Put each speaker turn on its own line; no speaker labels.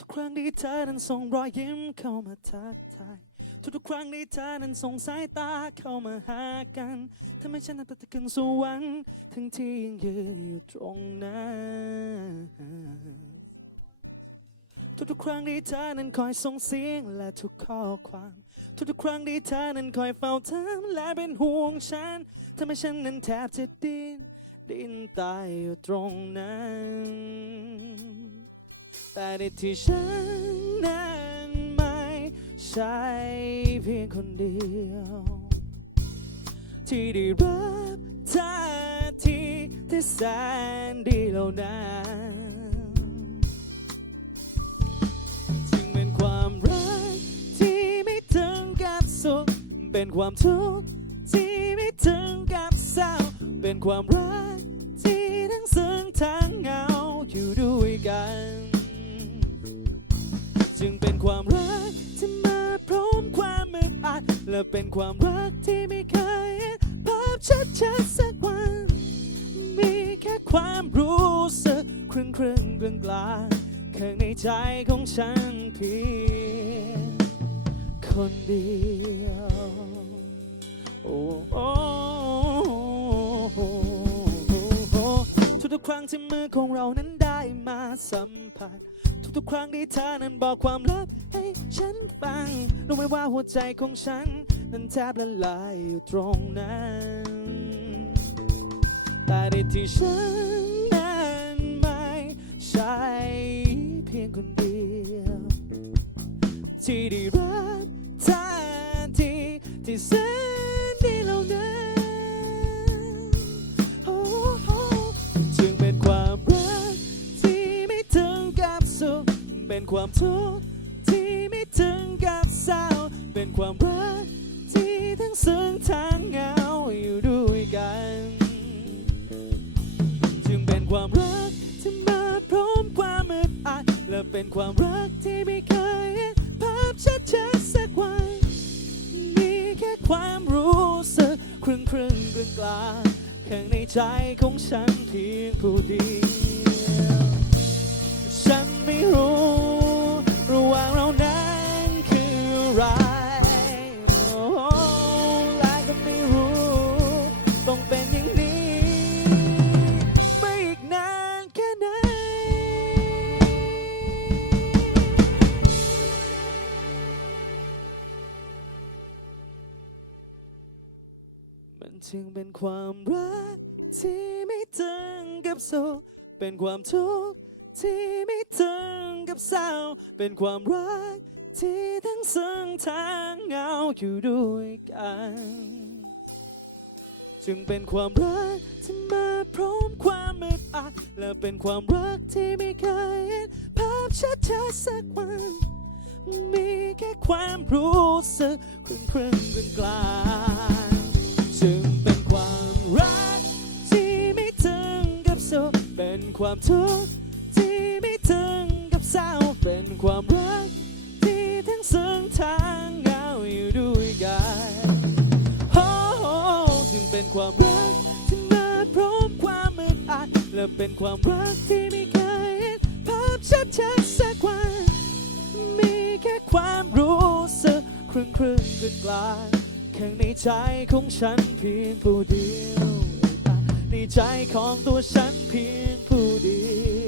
ทุกๆครั้งที่เธอนั้นส่งรอยยิ้มเข้ามาทักทาย ทุกๆครั้งที่เธอนั้นส่งสายตาเข้ามาหากันทำให้ฉันนั้นไปถึงสวรรค์ทั้งที่ยังยืนอยู่ตรงนั้นทุกๆครั้งที่เธอนั้นคอยส่งเสียงและทุกข้อความ ทุกๆครั้งที่เธอนั้นคอยเฝ้าถามและเป็นห่วงฉันทำให้ฉันนั้นแทบจะดิ้นดิ้นตายอยู่ตรงนั้น แต่ในที่ฉันนั้นไม่ใช่เพียงคนเดียว ที่ได้รับท่าทีที่แสนดีเหล่านั้นจึงเป็นความรักที่ไม่ถึงกับสุข เป็นความทุกข์ที่ไม่ถึงกับเศร้า เป็นความรักที่ทั้งซึ้งทั้งเหงาอยู่ด้วยกัน ดและเป็นความรักที่ไม่เคยเห็นภาพชัดๆสักวัน มีแค่ความรู้สึกครึ่งครึ่งกลางกลางข้างในใจของฉันเพียงคนเดียวโอ้โทุกๆครั้งที่มือของเรานั้นได้มาสัมผัส ทุกๆครั้งที่เธอนั้นบอกความลับ ฉันฟัง รู้ไหมว่าหัวใจของฉัน นั้นแทบละลายอยู่ตรงนั้นแต่ในที่ฉันนั้นไม่ใช่เพียงคนเดียว ที่ได้รับท่าทีที่แสนดีเหล่านั้นโอ้โหจึงเป็นความรักที่ไม่ถึงกับสุข เป็นความทุกข์ที่ เป็นความรักที่ทั้งซึ้งทั้งเหงาอยู่ด้วยกัน จึงเป็นความรักที่มาพร้อมความอึดอัดและเป็นความรักที่ไม่เคยเห็นภาพชัดๆสักวันมีแค่ความรู้สึกครึ่งครึ่งกลางกลางข้างในใจของฉันเพียงผู้เดียว จึงเป็นความรักที่ไม่ถึงกับสุขเป็นความทุกข์ที่ไม่ถึงกับเศร้า เป็นความรักที่ทั้งซึ้งทั้งเหงาอยู่ด้วยกัน จึงเป็นความรักที่มาพร้อมความอึดอัดและเป็นความรักที่ไม่เคยเห็นภาพชัดๆสักวันมีแค่ความรู้สึกครึ่งครึ่งกลาง เป็นความทุกข์ที่ไม่ถึงกับเศร้าเป็นความรักที่ทั้งซึ้งทั้งเหงาอยู่ด้วยกันโอ้โอ้จึงเป็นความรักที่มาพร้อมความอึดอัดและเป็นความรักที่ไม่เคยเห็นภาพชัดๆสักวันมีแค่ความรู้สึกครึ่งครึ่งกลางกลางๆข้างในใจของฉันเพียงผู้เดียว ในใจของตัวฉันเพียงผู้เดีย